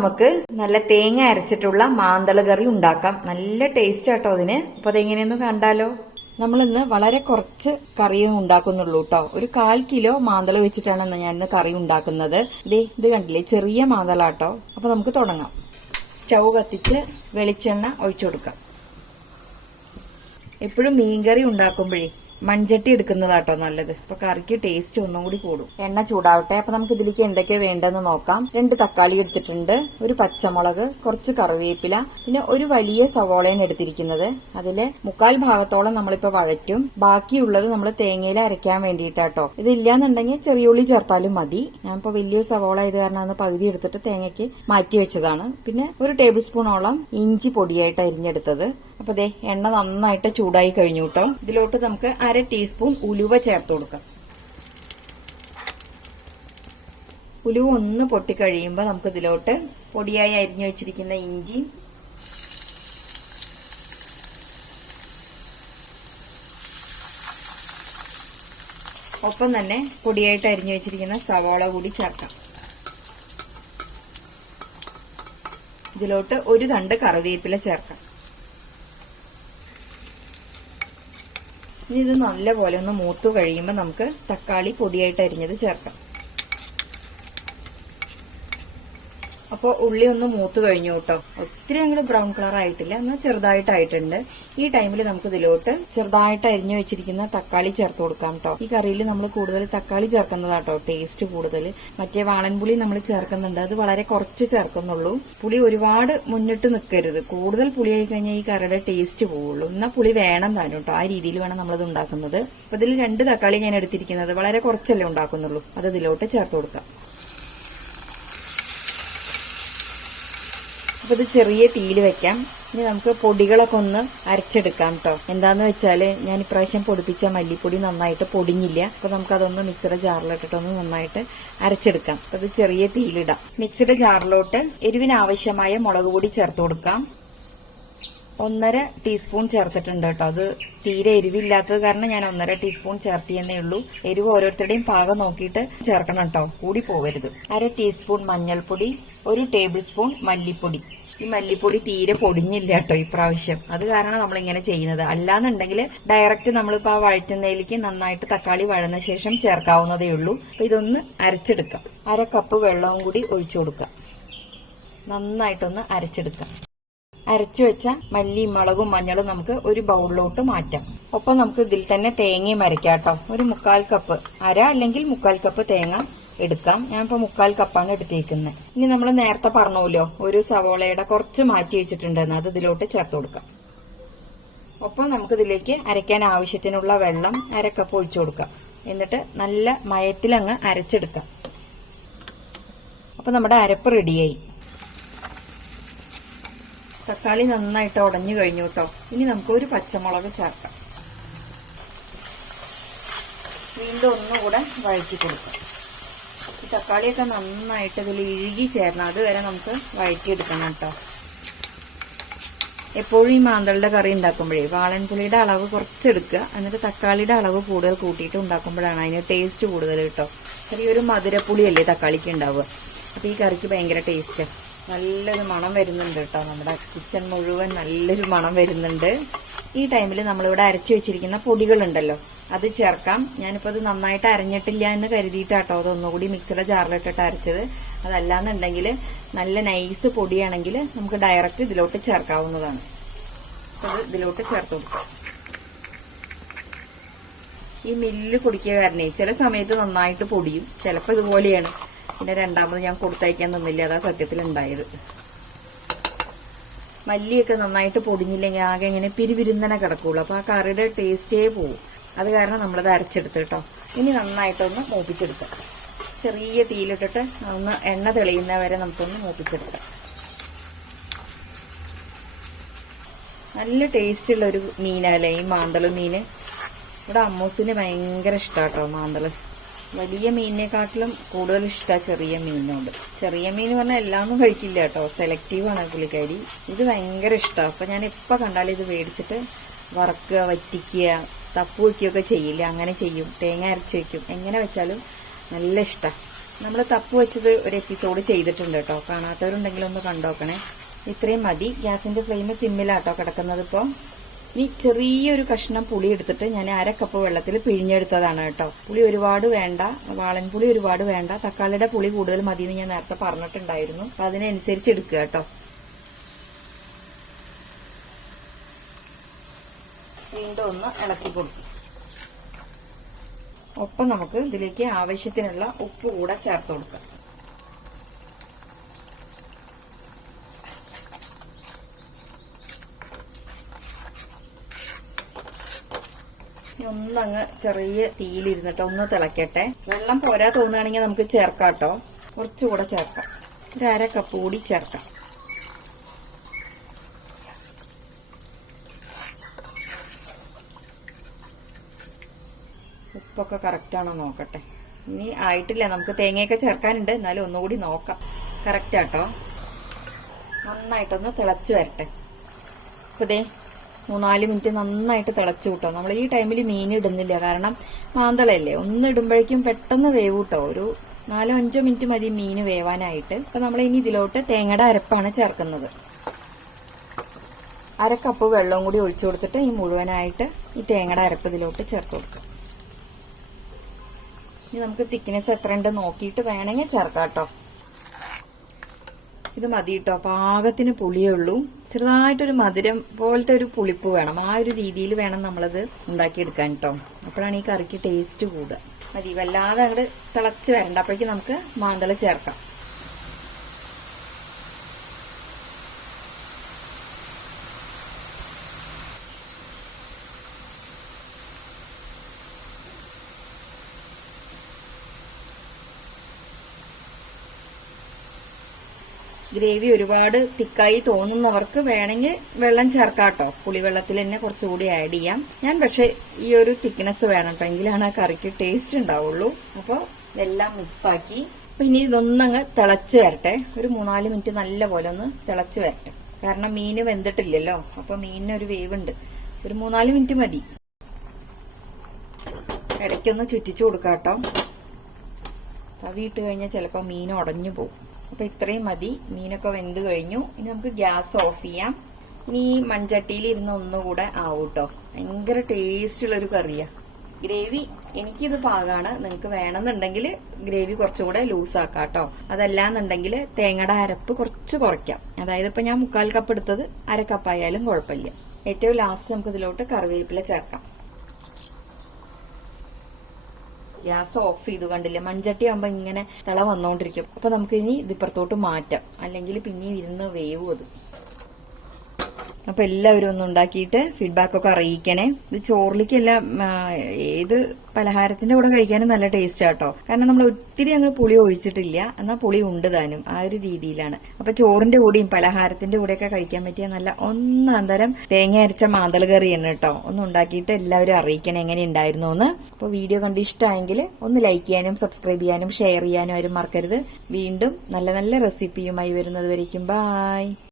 നമുക്ക് നല്ല തേങ്ങ അരച്ചിട്ടുള്ള മാന്തള കറി ഉണ്ടാക്കാം. നല്ല ടേസ്റ്റ് ആട്ടോ അതിന്. അപ്പൊ അതെങ്ങനെയൊന്ന് കണ്ടാലോ? നമ്മളിന്ന് വളരെ കുറച്ച് കറിയും ഉണ്ടാക്കുന്നുള്ളൂ കേട്ടോ. ഒരു 1/4 കിലോ മാന്തള വെച്ചിട്ടാണ് ഞാൻ ഇന്ന് കറി ഉണ്ടാക്കുന്നത്. ഇത് കണ്ടില്ലേ, ചെറിയ മാന്തളാട്ടോ. അപ്പൊ നമുക്ക് തുടങ്ങാം. സ്റ്റൗ കത്തിച്ച് വെളിച്ചെണ്ണ ഒഴിച്ചു കൊടുക്കാം. എപ്പോഴും മീൻകറി ഉണ്ടാക്കുമ്പോഴേ മൺചട്ടി എടുക്കുന്നതാട്ടോ നല്ലത്. അപ്പൊ കറിക്ക് ടേസ്റ്റ് ഒന്നും കൂടി കൂടും. എണ്ണ ചൂടാവട്ടെ. അപ്പൊ നമുക്ക് ഇതിലേക്ക് എന്തൊക്കെയാ വേണ്ടെന്ന് നോക്കാം. 2 തക്കാളി എടുത്തിട്ടുണ്ട്, ഒരു പച്ചമുളക്, കുറച്ച് കറിവേപ്പില, പിന്നെ ഒരു വലിയ സവോളയാണ് എടുത്തിരിക്കുന്നത്. അതില് 1/4 ഭാഗത്തോളം നമ്മളിപ്പോ വഴറ്റും. ബാക്കിയുള്ളത് നമ്മൾ തേങ്ങയിൽ അരയ്ക്കാൻ വേണ്ടിയിട്ടാട്ടോ. ഇതില്ലാന്നുണ്ടെങ്കിൽ ചെറിയുള്ളി ചേർത്താലും മതി. ഞാനിപ്പോ വലിയ സവോള ആയത് കാരണം അന്ന് പകുതി എടുത്തിട്ട് തേങ്ങയ്ക്ക് മാറ്റി വെച്ചതാണ്. പിന്നെ ഒരു ടേബിൾ സ്പൂണോളം ഇഞ്ചി പൊടിയായിട്ട് അരിഞ്ഞെടുത്തത്. അപ്പൊ ദേ എണ്ണ നന്നായിട്ട് ചൂടായി കഴിഞ്ഞു കേട്ടോ. ഇതിലോട്ട് നമുക്ക് 1/2 ടീസ്പൂൺ ഉലുവ ചേർത്ത് കൊടുക്കാം. ഉലുവ ഒന്ന് പൊട്ടിക്കഴിയുമ്പോൾ നമുക്ക് ഇതിലോട്ട് പൊടിയായി അരിഞ്ഞു വെച്ചിരിക്കുന്ന ഇഞ്ചി, ഒപ്പം തന്നെ പൊടിയായിട്ട് അരിഞ്ഞു വെച്ചിരിക്കുന്ന സവാള കൂടി ചേർക്കാം. ഇതിലോട്ട് ഒരു തണ്ട് കറിവേപ്പില ചേർക്കാം. ഇനി ഇത് നല്ലപോലെ ഒന്ന് മൂത്തു കഴിയുമ്പോൾ നമുക്ക് തക്കാളി പൊടിയായിട്ട് അരിഞ്ഞത് ചേർക്കാം. അപ്പോൾ ഉള്ളി ഒന്ന് മൂത്ത് കഴിഞ്ഞു കേട്ടോ. ഒത്തിരി അങ്ങോട്ട് ബ്രൗൺ കളർ ആയിട്ടില്ല, എന്നാൽ ചെറുതായിട്ടായിട്ടുണ്ട്. ഈ ടൈമിൽ നമുക്ക് ഇതിലോട്ട് ചെറുതായിട്ട് അരിഞ്ഞു വെച്ചിരിക്കുന്ന തക്കാളി ചേർത്ത് കൊടുക്കാം കേട്ടോ. ഈ കറിയിൽ നമ്മൾ കൂടുതൽ തക്കാളി ചേർക്കുന്നതാട്ടോ ടേസ്റ്റ് കൂടുതൽ. മറ്റേ വാളൻപുളി നമ്മൾ ചേർക്കുന്നുണ്ട്, അത് വളരെ കുറച്ച് ചേർക്കുന്നുള്ളൂ. പുളി ഒരുപാട് മുന്നിട്ട് നിൽക്കരുത്. കൂടുതൽ പുളിയായി കഴിഞ്ഞാൽ ഈ കറിയുടെ ടേസ്റ്റ് പോവുള്ളൂ. എന്നാൽ പുളി വേണം താനും കേട്ടോ. ആ രീതിയിൽ വേണം നമ്മളത് ഉണ്ടാക്കുന്നത്. അപ്പൊ ഇതിൽ 2 തക്കാളി ഞാൻ എടുത്തിരിക്കുന്നത്, വളരെ കുറച്ചല്ലേ ഉണ്ടാക്കുന്നുള്ളൂ. അത് ഇതിലോട്ട് ചേർത്ത് കൊടുക്കാം. അപ്പൊ ഇത് ചെറിയ തീയിൽ വെക്കാം. ഇനി നമുക്ക് പൊടികളൊക്കെ ഒന്ന് അരച്ചെടുക്കാം കേട്ടോ. എന്താന്ന് വെച്ചാല് ഞാൻ ഇപ്രാവശ്യം പൊടിപ്പിച്ച മല്ലിപ്പൊടി നന്നായിട്ട് പൊടിഞ്ഞില്ല. അപ്പൊ നമുക്കതൊന്ന് മിക്സിയുടെ ജാറിലിട്ടിട്ടൊന്ന് നന്നായിട്ട് അരച്ചെടുക്കാം. അപ്പൊ ഇത് ചെറിയ തീയിലിടാം. മിക്സിയുടെ ജാറിലോട്ട് എരിവിന് ആവശ്യമായ മുളക് പൊടി ചേർത്ത് കൊടുക്കാം. 1/2 ടീസ്പൂൺ ചേർത്തിട്ടുണ്ട് കേട്ടോ. അത് തീരെ എരിവില്ലാത്തത് കാരണം ഞാൻ 1/2 ടീസ്പൂൺ ചേർത്തിയെന്നേ ഉള്ളൂ. എരിവ് ഓരോരുത്തരുടെയും പാകം നോക്കിയിട്ട് ചേർക്കണം കേട്ടോ, കൂടി പോവരുത്. 1/2 ടീസ്പൂൺ മഞ്ഞൾപ്പൊടി, 1 ടേബിൾ സ്പൂൺ മല്ലിപ്പൊടി. ഈ മല്ലിപ്പൊടി തീരെ പൊടിഞ്ഞില്ല കേട്ടോ ഇപ്രാവശ്യം. അത് കാരണം നമ്മളിങ്ങനെ ചെയ്യുന്നത്. അല്ലാന്നുണ്ടെങ്കിൽ ഡയറക്റ്റ് നമ്മളിപ്പോ ആ വഴറ്റുന്നതിലേക്ക് നന്നായിട്ട് തക്കാളി വഴന്ന ശേഷം ചേർക്കാവുന്നതേ ഉള്ളൂ. അപ്പൊ ഇതൊന്ന് അരച്ചെടുക്കാം. 1/2 കപ്പ് വെള്ളവും കൂടി ഒഴിച്ചു കൊടുക്കാം. നന്നായിട്ടൊന്ന് അരച്ചെടുക്കാം. അരച്ചു വെച്ച മല്ലിയും മുളകും മഞ്ഞളും നമുക്ക് ഒരു ബൗളിലോട്ട് മാറ്റാം. ഒപ്പം നമുക്ക് ഇതിൽ തന്നെ തേങ്ങയും അരയ്ക്കാം കേട്ടോ. ഒരു 1/4 കപ്പ്, അര അല്ലെങ്കിൽ 1/4 കപ്പ് തേങ്ങ എടുക്കാം. ഞാൻ ഇപ്പൊ 1/4 കപ്പാണ് എടുത്തേക്കുന്നത്. ഇനി നമ്മൾ നേരത്തെ പറഞ്ഞല്ലോ, ഒരു സവോളയുടെ കുറച്ച് മാറ്റി വെച്ചിട്ടുണ്ടെന്ന്, അത് ഇതിലോട്ട് ചേർത്ത് കൊടുക്കാം. ഒപ്പം നമുക്ക് ഇതിലേക്ക് അരയ്ക്കാൻ ആവശ്യത്തിനുള്ള വെള്ളം 1/2 കപ്പ് ഒഴിച്ചു കൊടുക്കാം. എന്നിട്ട് നല്ല മയത്തിലങ്ങ് അരച്ചെടുക്കാം. അപ്പൊ നമ്മുടെ അരപ്പ് റെഡിയായി. തക്കാളി നന്നായിട്ട് ഉടഞ്ഞു കഴിഞ്ഞു കേട്ടോ. ഇനി നമുക്ക് ഒരു പച്ചമുളക് ചേർക്കാം. വീണ്ടും ഒന്നുകൂടെ വഴറ്റി കൊടുക്കാം. ഈ തക്കാളിയൊക്കെ നന്നായിട്ട് ഇതിൽ ഇഴുകി ചേരണം, അതുവരെ നമുക്ക് വഴറ്റിയെടുക്കണം കേട്ടോ. എപ്പോഴും ഈ മാന്തളുടെ കറി ഉണ്ടാക്കുമ്പോഴേ വാളൻപുളിയുടെ അളവ് കുറച്ചെടുക്കുക. എന്നിട്ട് തക്കാളിയുടെ അളവ് കൂടുതൽ കൂട്ടിയിട്ട് ഉണ്ടാക്കുമ്പോഴാണ് അതിന് ടേസ്റ്റ് കൂടുതൽ കേട്ടോ. ചെറിയൊരു മധുരപ്പുളിയല്ലേ തക്കാളിക്ക് ഉണ്ടാവുക. അപ്പൊ ഈ കറിക്ക് ഭയങ്കര ടേസ്റ്റ്. നല്ലൊരു മണം വരുന്നുണ്ട് കേട്ടോ. നമ്മുടെ കിച്ചൺ മുഴുവൻ നല്ലൊരു മണം വരുന്നുണ്ട്. ഈ ടൈമിൽ നമ്മളിവിടെ അരച്ചു വെച്ചിരിക്കുന്ന പൊടികളുണ്ടല്ലോ, അത് ചേർക്കാം. ഞാനിപ്പോ അത് നന്നായിട്ട് അരഞ്ഞിട്ടില്ല എന്ന് കരുതിയിട്ടാട്ടോ അതൊന്നുകൂടി മിക്സിയുടെ ജാറിലിട്ടിട്ട് അരച്ചത്. അതല്ലാന്നുണ്ടെങ്കിൽ നല്ല നൈസ് പൊടിയാണെങ്കിൽ നമുക്ക് ഡയറക്റ്റ് ഇതിലോട്ട് ചേർക്കാവുന്നതാണ്. അത് ഇതിലോട്ട് ചേർത്ത് കൊടുക്കാം. ഈ മില്ല് പൊടിക്കുക കാരണേ ചില സമയത്ത് നന്നായിട്ട് പൊടിയും, ചിലപ്പോൾ ഇതുപോലെയാണ്. പിന്നെ രണ്ടാമത് ഞാൻ കൊടുത്തയക്കാൻ നിന്നില്ല, അതാ സത്യത്തിൽ ഉണ്ടായത്. മല്ലിയൊക്കെ നന്നായിട്ട് പൊടിഞ്ഞില്ലെങ്കിൽ ആകെ ഇങ്ങനെ പിരിവിരുന്നനെ കിടക്കുള്ളൂ. അപ്പൊ ആ കറിയുടെ ടേസ്റ്റേ പോവും. അത് കാരണം നമ്മളത് അരച്ചെടുത്ത് കേട്ടോ. ഇനി നന്നായിട്ടൊന്ന് മൂപ്പിച്ചെടുക്കാം. ചെറിയ തീയിലിട്ടിട്ട് ഒന്ന് എണ്ണ തെളിയുന്ന വരെ നമുക്കൊന്ന് മൂപ്പിച്ചെടുക്കാം. നല്ല ടേസ്റ്റ് ഉള്ള ഒരു മീനല്ലേ ഈ മാന്തള് മീന്. ഇവിടെ അമ്മൂസിന് ഭയങ്കര ഇഷ്ടാട്ടോ മാന്തള്. വലിയ മീനിനെക്കാട്ടിലും കൂടുതൽ ഇഷ്ടമാണ് ചെറിയ മീനിനോട്. ചെറിയ മീൻ പറഞ്ഞാൽ എല്ലാമൊന്നും കഴിക്കില്ല കേട്ടോ, സെലക്റ്റീവാണ് പുള്ളിക്കാരി. ഇത് ഭയങ്കര ഇഷ്ടമാണ്. അപ്പൊ ഞാൻ എപ്പോൾ കണ്ടാലും ഇത് മേടിച്ചിട്ട് വറക്കുക, വറ്റിക്കുക, തപ്പ് വയ്ക്കുകയൊക്കെ ചെയ്യില്ല, അങ്ങനെ ചെയ്യും. തേങ്ങ അരച്ച് വയ്ക്കും. എങ്ങനെ വെച്ചാലും നല്ല ഇഷ്ടമാണ്. നമ്മൾ തപ്പ് വെച്ചത് ഒരു എപ്പിസോഡ് ചെയ്തിട്ടുണ്ട് കേട്ടോ. കാണാത്തവരുണ്ടെങ്കിൽ ഒന്ന് കണ്ടോക്കണേ. ഇത്രയും മതി. ഗ്യാസിന്റെ ഫ്ലെയിം സിമ്മിലാട്ടോ കിടക്കുന്നത്. ഇപ്പോൾ ഇനി ചെറിയൊരു കഷ്ണം പുളി എടുത്തിട്ട് ഞാൻ 1/2 കപ്പ് വെള്ളത്തിൽ പിഴിഞ്ഞെടുത്തതാണ് കേട്ടോ. പുളി ഒരുപാട് വേണ്ട, വാളൻപുളി ഒരുപാട് വേണ്ട, തക്കാളിയുടെ പുളി കൂടുതൽ മതി എന്ന് ഞാൻ നേരത്തെ പറഞ്ഞിട്ടുണ്ടായിരുന്നു. അപ്പൊ അതിനനുസരിച്ച് എടുക്കുക കേട്ടോ. വീണ്ടും ഒന്ന് ഇളക്കി കൊടുക്കും. ഒപ്പം നമുക്ക് ഇതിലേക്ക് ആവശ്യത്തിനുള്ള ഉപ്പ് കൂടെ ചേർത്ത് കൊടുക്കാം. ഒന്നങ്ങ് ചെറിയ തീയിലിരുന്നിട്ട് ഒന്ന് തിളക്കട്ടെ. വെള്ളം പോരാ തോന്നുകയാണെങ്കിൽ നമുക്ക് ചേർക്കാം കേട്ടോ. കുറച്ചുകൂടെ ചേർക്കാം. ഒരു 1/2 കപ്പ് കൂടി ചേർക്കാം. ഉപ്പൊക്കെ കറക്റ്റാണോ നോക്കട്ടെ. ഇനി ആയിട്ടില്ല, നമുക്ക് തേങ്ങയൊക്കെ ചേർക്കാനുണ്ട്. എന്നാലും ഒന്നുകൂടി നോക്കാം. കറക്റ്റാട്ടോ. നന്നായിട്ടൊന്ന് തിളച്ച് വരട്ടെ. അപ്പൊ ദേ 3-4 മിനിറ്റ് നന്നായിട്ട് തിളച്ചു കിട്ടോ. നമ്മൾ ഈ ടൈമിൽ മീൻ ഇടുന്നില്ല, കാരണം മാന്തളല്ലേ. ഒന്ന് ഇടുമ്പോഴേക്കും പെട്ടെന്ന് വേവ് കിട്ടോ. ഒരു 4-5 മിനിറ്റ് മതി മീൻ വേവാനായിട്ട്. അപ്പൊ നമ്മൾ ഇനി ഇതിലോട്ട് തേങ്ങയുടെ അരപ്പാണ് ചേർക്കുന്നത്. 1/2 കപ്പ് വെള്ളവും കൂടി ഒഴിച്ചു കൊടുത്തിട്ട് ഈ മുഴുവനായിട്ട് ഈ തേങ്ങയുടെ അരപ്പ് ഇതിലോട്ട് ചേർത്ത് കൊടുക്കാം. ഇനി നമുക്ക് തിക്നെസ് എത്ര ഉണ്ട് നോക്കിയിട്ട് വേണമെങ്കിൽ ചേർക്കാം കേട്ടോ. ഇത് മതി കേട്ടോ. പാകത്തിന് പുളിയേ ഉള്ളൂ. ചെറുതായിട്ടൊരു മധുരം പോലത്തെ ഒരു പുളിപ്പ് വേണം. ആ ഒരു രീതിയിൽ വേണം നമ്മളത് ഉണ്ടാക്കിയെടുക്കാൻ കേട്ടോ. അപ്പോഴാണ് ഈ കറിക്ക് ടേസ്റ്റ് കൂടുക. മതി, വല്ലാതെ അങ്ങോട്ട് തിളച്ച് വരണ്ട. അപ്പോഴേക്കും നമുക്ക് മാന്തള ചേർക്കാം. ഗ്രേവി ഒരുപാട് തിക്കായി തോന്നുന്നവർക്ക് വേണമെങ്കിൽ വെള്ളം ചേർക്കാട്ടോ. പുളിവെള്ളത്തിൽ തന്നെ കുറച്ചുകൂടി ആഡ് ചെയ്യാം. ഞാൻ പക്ഷെ ഈ ഒരു തിക്നെസ് വേണം കേട്ടോ, എങ്കിലാണ് ആ കറിക്ക് ടേസ്റ്റ് ഉണ്ടാവുള്ളൂ. അപ്പോൾ ഇതെല്ലാം മിക്സ് ആക്കി. അപ്പൊ ഇനി ഇതൊന്നങ്ങ് തിളച്ച് വരട്ടെ. ഒരു 3-4 മിനിറ്റ് നല്ല പോലെ ഒന്ന് തിളച്ച് വരട്ടെ. കാരണം മീന് വെന്തിട്ടില്ലല്ലോ. അപ്പൊ മീനിനൊരു വേവുണ്ട്. ഒരു 3-4 മിനിറ്റ് മതി. ഇടയ്ക്കൊന്ന് ചുറ്റിച്ചു കൊടുക്കാട്ടോ. തവിയിട്ട് കഴിഞ്ഞാൽ ചിലപ്പോൾ മീൻ ഉടഞ്ഞു പോകും. അപ്പൊ ഇത്രയും മതി. മീനൊക്കെ വെന്ത് കഴിഞ്ഞു. ഇനി നമുക്ക് ഗ്യാസ് ഓഫ് ചെയ്യാം. ഇനി ഈ മൺചട്ടിയിൽ ഇരുന്ന് ഒന്നുകൂടെ ആവൂട്ടോ. ഭയങ്കര ടേസ്റ്റ് ഉള്ളൊരു കറിയാ. ഗ്രേവി എനിക്കിത് പാകാണ്. നിങ്ങൾക്ക് വേണമെന്നുണ്ടെങ്കിൽ ഗ്രേവി കുറച്ചുകൂടെ ലൂസ് ആക്കാം കേട്ടോ. അതല്ലാന്നുണ്ടെങ്കിൽ തേങ്ങയുടെ അരപ്പ് കുറച്ച് കുറയ്ക്കാം. അതായത് ഇപ്പൊ ഞാൻ 3/4 കപ്പ് എടുത്തത് 1/2 കപ്പായാലും കുഴപ്പമില്ല. ഏറ്റവും ലാസ്റ്റ് നമുക്ക് ഇതിലോട്ട് കറിവേപ്പില ചേർക്കാം. ഗ്യാസ് ഓഫ് ചെയ്തു. കണ്ടില്ലേ, മൺചട്ടി ആകുമ്പോ ഇങ്ങനെ തിള വന്നോണ്ടിരിക്കും. അപ്പൊ നമുക്ക് ഇനി ഇതിപ്പുറത്തോട്ട് മാറ്റാം, അല്ലെങ്കിൽ പിന്നെയും ഇരുന്ന് വേവും അത്. അപ്പൊ എല്ലാവരും ഒന്ന് ഉണ്ടാക്കിയിട്ട് ഫീഡ്ബാക്ക് ഒക്കെ അറിയിക്കണേ. ഇത് ചോറിലേക്കല്ല, ഏത് പലഹാരത്തിന്റെ കൂടെ കഴിക്കാനും നല്ല ടേസ്റ്റ് ആട്ടോ. കാരണം നമ്മൾ ഒത്തിരി അങ്ങ് പുളി ഒഴിച്ചിട്ടില്ല, എന്നാൽ പുളി ഉണ്ട് താനും. ആ ഒരു രീതിയിലാണ്. അപ്പൊ ചോറിന്റെ കൂടെയും പലഹാരത്തിന്റെ കൂടെയൊക്കെ കഴിക്കാൻ പറ്റിയ നല്ല ഒന്നാന്തരം തേങ്ങ അരച്ച മാന്തള കറിയാണ് കേട്ടോ. ഒന്ന് ഉണ്ടാക്കിയിട്ട് എല്ലാവരും അറിയിക്കണേ എങ്ങനെ ഉണ്ടായിരുന്നു എന്ന്. അപ്പൊ വീഡിയോ കണ്ട് ഇഷ്ടമായെങ്കിൽ ഒന്ന് ലൈക്ക് ചെയ്യാനും സബ്സ്ക്രൈബ് ചെയ്യാനും ഷെയർ ചെയ്യാനും ആരും മറക്കരുത്. വീണ്ടും നല്ല നല്ല റെസിപ്പിയുമായി വരുന്നത് വരയ്ക്കും. ബൈ.